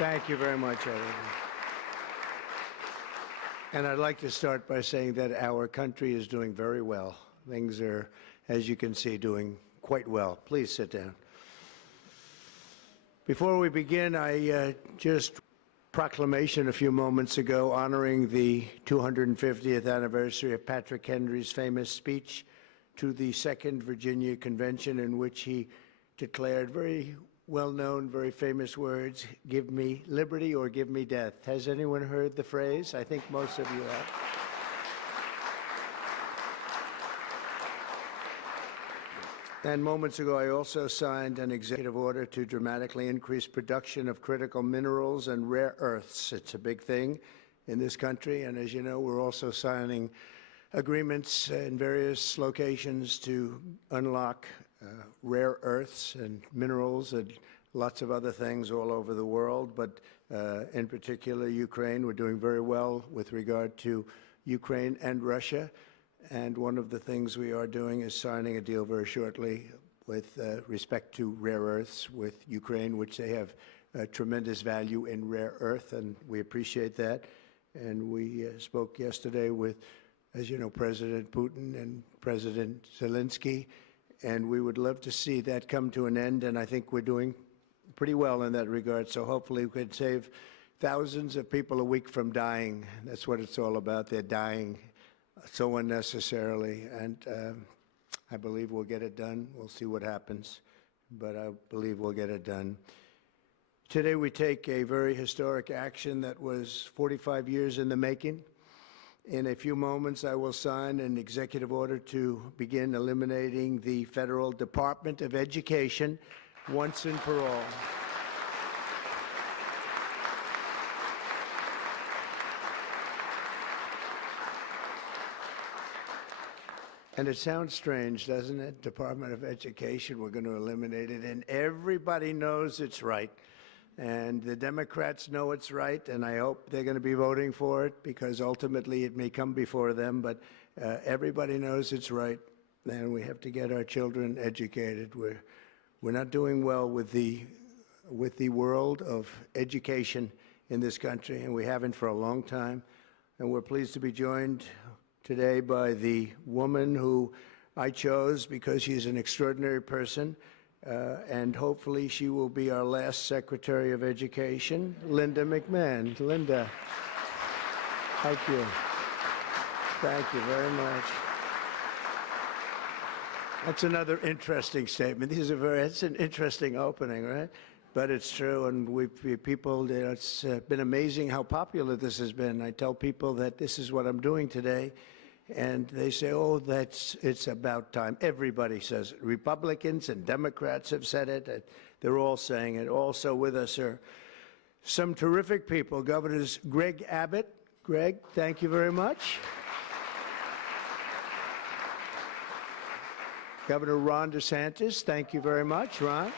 Thank you very much, everyone. And I'd like to start by saying that our country is doing very well. Things are, as you can see, doing quite well. Please sit down. Before we begin, I just proclamation a few moments ago honoring the 250th anniversary of Patrick Henry's famous speech to the Second Virginia Convention, in which he declared very well-known, very famous words, "Give me liberty or give me death." Has anyone heard the phrase? I think most of you have. And moments ago, I also signed an executive order to dramatically increase production of critical minerals and rare earths. It's a big thing in this country, and as you know, we're also signing agreements in various locations to unlock rare earths and minerals and lots of other things all over the world, but in particular Ukraine. We're doing very well with regard to Ukraine and Russia, and one of the things we are doing is signing a deal very shortly with respect to rare earths with Ukraine, which they have tremendous value in rare earth, and we appreciate that. And we spoke yesterday with, as you know, President Putin and President Zelensky, and we would love to see that come to an end, and I think we're doing pretty well in that regard. So hopefully we could save thousands of people a week from dying. That's what it's all about. They're dying so unnecessarily, and I believe we'll get it done. We'll see what happens, but I believe we'll get it done. Today we take a very historic action that was 45 years in the making. In a few moments, I will sign an executive order to begin eliminating the Federal Department of Education once and for all. And it sounds strange, doesn't it? Department of Education, we're going to eliminate it, and everybody knows it's right. And the Democrats know it's right, and I hope they're going to be voting for it, because ultimately it may come before them, but everybody knows it's right, and we have to get our children educated. We're not doing well with the world of education in this country, and we haven't for a long time. And we're pleased to be joined today by the woman who I chose because she's an extraordinary person, and hopefully she will be our last Secretary of Education, Linda McMahon. Linda, thank you. Thank you very much. That's another interesting statement. It's an interesting opening, right? But it's true, and it's been amazing how popular this has been. I tell people that this is what I'm doing today, and they say, "Oh, it's about time." Everybody says it. Republicans and Democrats have said it. They're all saying it. Also with us are some terrific people. Governors Greg Abbott. Greg, thank you very much. Governor Ron DeSantis, thank you very much, Ron.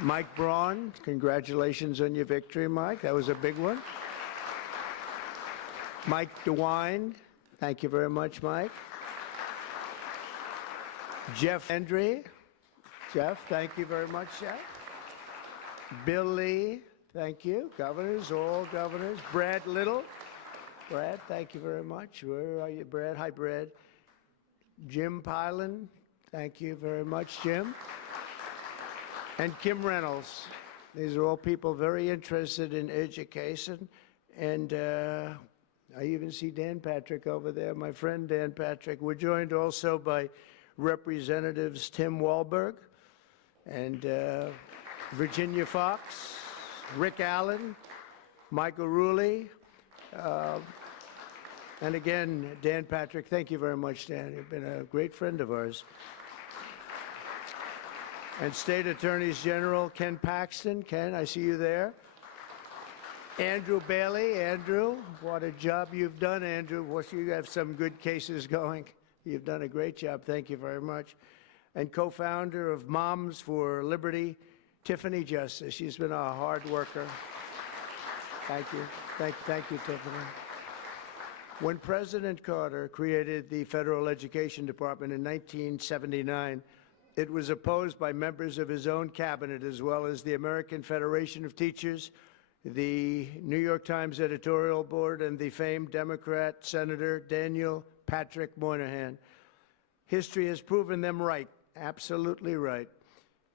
Mike Braun, congratulations on your victory, Mike. That was a big one. Mike DeWine, thank you very much, Mike. Jeff Hendry. Jeff, thank you very much, Jeff. Bill Lee, thank you. Governors, all governors. Brad Little. Brad, thank you very much. Where are you, Brad? Hi, Brad. Jim Pilan, thank you very much, Jim. And Kim Reynolds. These are all people very interested in education. And I even see Dan Patrick over there, my friend Dan Patrick. We're joined also by Representatives Tim Walberg and Virginia Fox, Rick Allen, Michael Rulli, and again, Dan Patrick. Thank you very much, Dan. You've been a great friend of ours. And State Attorneys General Ken Paxton. Ken, I see you there. Andrew Bailey. Andrew, what a job you've done, Andrew. You have some good cases going. You've done a great job. Thank you very much. And co-founder of Moms for Liberty, Tiffany Justice. She's been a hard worker. Thank you. Thank you, Tiffany. When President Carter created the Federal Education Department in 1979, It was opposed by members of his own cabinet, as well as the American Federation of Teachers, the New York Times editorial board, and the famed Democrat Senator Daniel Patrick Moynihan. History has proven them right, absolutely right.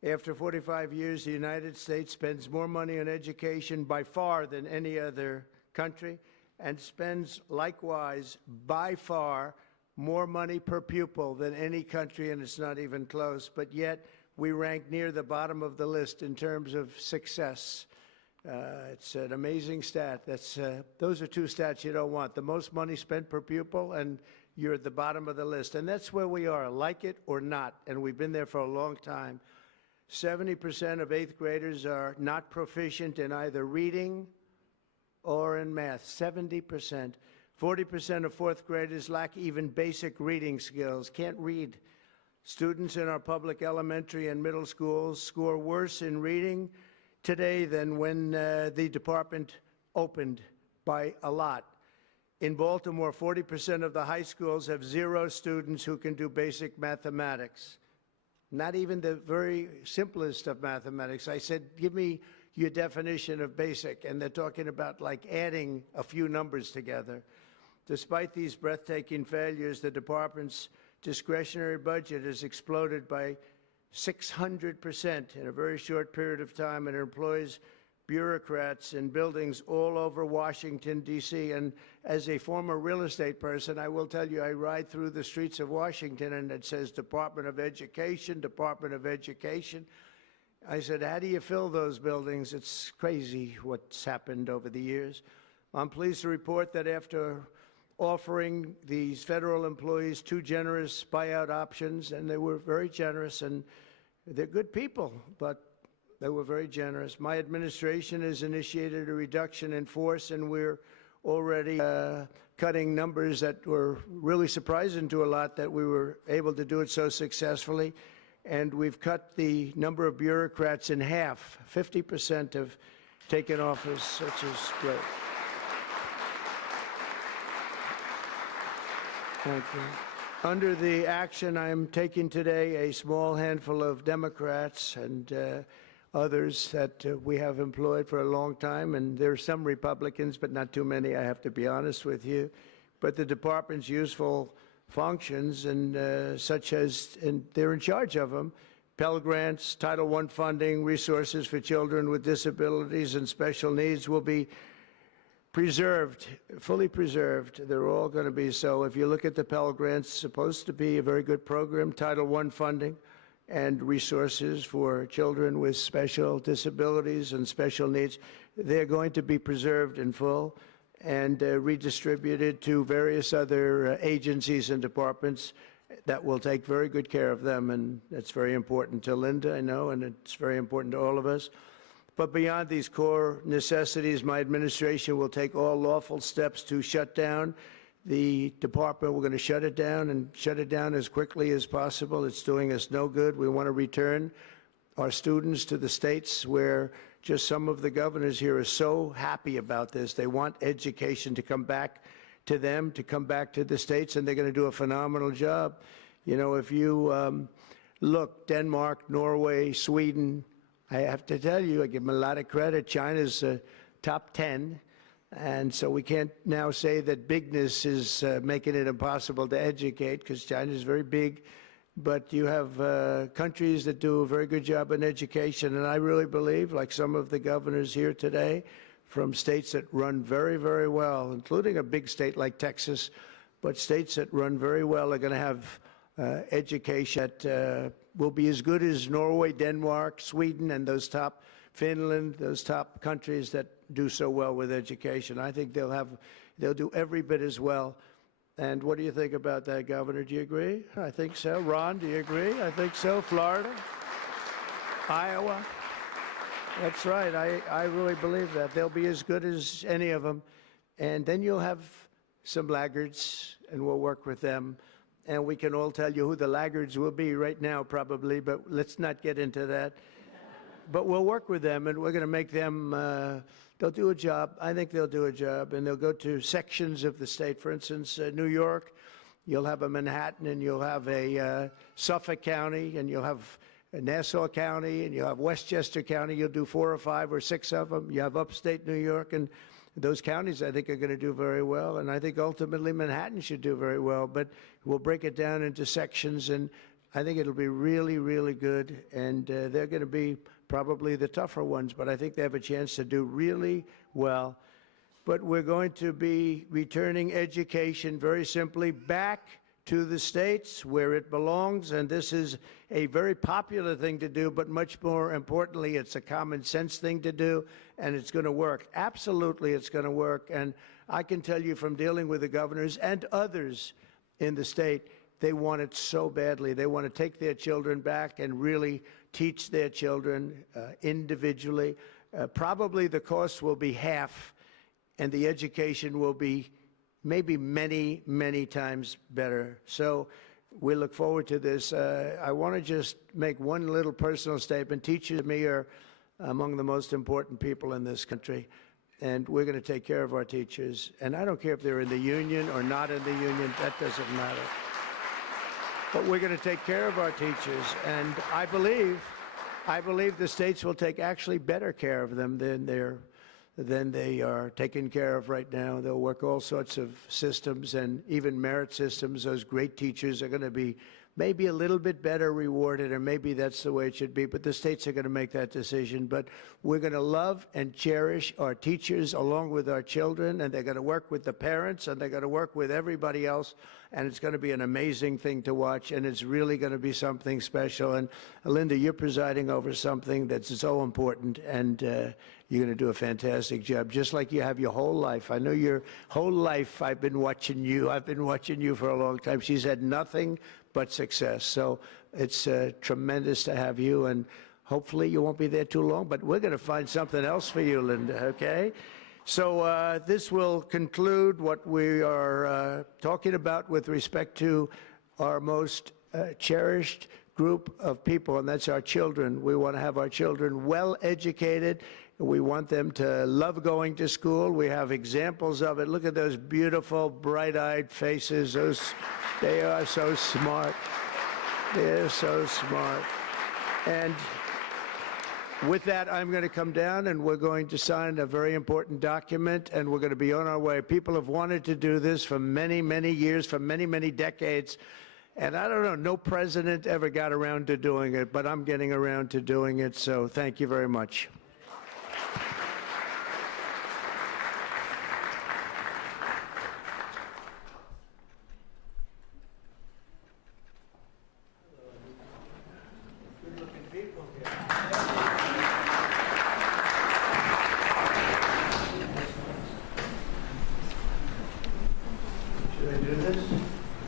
After 45 years, the United States spends more money on education by far than any other country, and spends likewise by far more money per pupil than any country, and it's not even close. But yet, we rank near the bottom of the list in terms of success. It's an amazing stat. Those are two stats you don't want. The most money spent per pupil, and you're at the bottom of the list. And that's where we are, like it or not, and we've been there for a long time. 70% of 8th graders are not proficient in either reading or in math. 70%. 40% of 4th graders lack even basic reading skills, can't read. Students in our public elementary and middle schools score worse in reading today than when the department opened, by a lot. In Baltimore, 40% of the high schools have 0 students who can do basic mathematics. Not even the very simplest of mathematics. I said, give me your definition of basic, and they're talking about like adding a few numbers together. Despite these breathtaking failures, the department's discretionary budget has exploded by 600% in a very short period of time, and it employs bureaucrats in buildings all over Washington, D.C. And as a former real estate person, I will tell you, I ride through the streets of Washington, and it says Department of Education, Department of Education. I said, how do you fill those buildings? It's crazy what's happened over the years. I'm pleased to report that after offering these federal employees 2 generous buyout options, and they were very generous, and they're good people, but they were very generous. My administration has initiated a reduction in force, and we're already cutting numbers that were really surprising to a lot, that we were able to do it so successfully. And we've cut the number of bureaucrats in half. 50% have taken office, which is great. Thank you. Under the action I'm taking today, a small handful of Democrats and others that we have employed for a long time, and there are some Republicans, but not too many, I have to be honest with you. But the department's useful functions, and such as, and they're in charge of them, Pell Grants, Title I funding, resources for children with disabilities and special needs will be preserved, fully preserved. They're all going to be so. If you look at the Pell Grants, it's supposed to be a very good program. Title I funding and resources for children with special disabilities and special needs, they're going to be preserved in full and redistributed to various other agencies and departments that will take very good care of them. And that's very important to Linda, I know, and it's very important to all of us. But beyond these core necessities, my administration will take all lawful steps to shut down the department. We're going to shut it down, and shut it down as quickly as possible. It's doing us no good. We want to return our students to the states where just some of the governors here are so happy about this. They want education to come back to them, to come back to the states, and they're going to do a phenomenal job. You know, if you look, Denmark, Norway, Sweden, I have to tell you, I give them a lot of credit. China's top 10, and so we can't now say that bigness is making it impossible to educate, because China's very big. But you have countries that do a very good job in education, and I really believe, like some of the governors here today, from states that run very, very well, including a big state like Texas, but states that run very well are going to have education that will be as good as Norway, Denmark, Sweden, and those top, Finland, those top countries that do so well with education. I think they'll do every bit as well. And what do you think about that, Governor? Do you agree? I think so. Ron, do you agree? I think so. Florida? Iowa? That's right. I really believe that. They'll be as good as any of them. And then you'll have some laggards, and we'll work with them. And we can all tell you who the laggards will be right now, probably, but let's not get into that. But we'll work with them, and we're going to make them, they'll do a job. I think they'll do a job, and they'll go to sections of the state. For instance, New York You'll have a Manhattan, and you'll have a Suffolk County, and you'll have Nassau County, and you'll have Westchester County. You'll do 4 or 5 or 6 of them. You have upstate New York, and those counties, I think, are going to do very well. And I think ultimately Manhattan should do very well. But we'll break it down into sections, and I think it'll be really, really good. And they're going to be probably the tougher ones, but I think they have a chance to do really well. But we're going to be returning education very simply back to the states where it belongs, and this is a very popular thing to do, but much more importantly, it's a common sense thing to do, and it's going to work. Absolutely, it's going to work, and I can tell you from dealing with the governors and others in the state, they want it so badly. They want to take their children back and really teach their children individually. Probably the cost will be half, and the education will be maybe many, many times better. So we look forward to this. I want to just make one little personal statement. Teachers to me are among the most important people in this country, and we're going to take care of our teachers. And I don't care if they're in the union or not in the union. That doesn't matter. But we're going to take care of our teachers, and I believe the states will take actually better care of them than they are taken care of right now. They'll work all sorts of systems and even merit systems. Those great teachers are going to be maybe a little bit better rewarded, or maybe that's the way it should be, but the states are going to make that decision. But we're going to love and cherish our teachers along with our children, and they're going to work with the parents, and they're going to work with everybody else, and it's going to be an amazing thing to watch, and it's really going to be something special. And Linda, you're presiding over something that's so important, and you're going to do a fantastic job, just like you have your whole life. I know your whole life I've been watching you. I've been watching you for a long time. She's had nothing but success. So it's tremendous to have you, and hopefully you won't be there too long, but we're going to find something else for you, Linda, okay? So this will conclude what we are talking about with respect to our most cherished group of people, and that's our children. We want to have our children well educated. We want them to love going to school. We have examples of it. Look at those beautiful, bright-eyed faces. They are so smart. They're so smart. And with that, I'm going to come down, and we're going to sign a very important document, and we're going to be on our way. People have wanted to do this for many, many years, for many, many decades. And I don't know, no president ever got around to doing it, but I'm getting around to doing it, so thank you very much.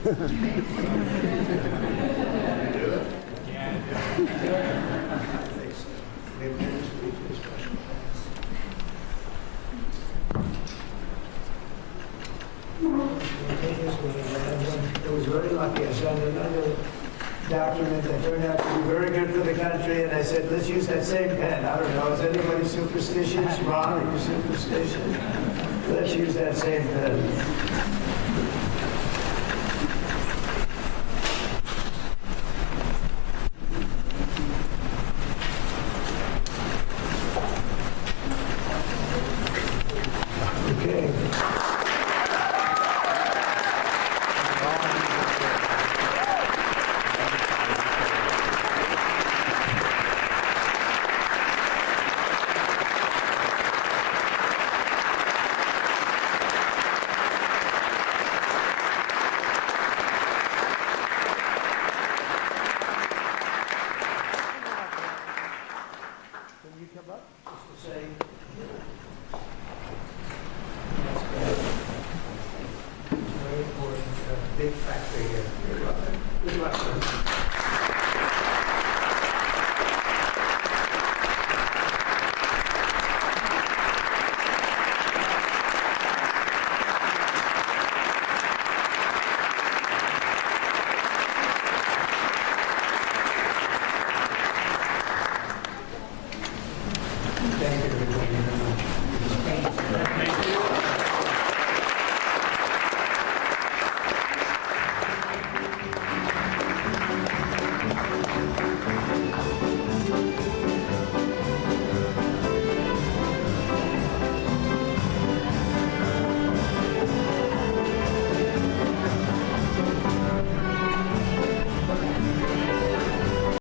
I was very lucky. I signed another document that turned out to be very good for the country, and I said, let's use that same pen. I don't know, is anybody superstitious? Ron, are you superstitious? Let's use that same pen.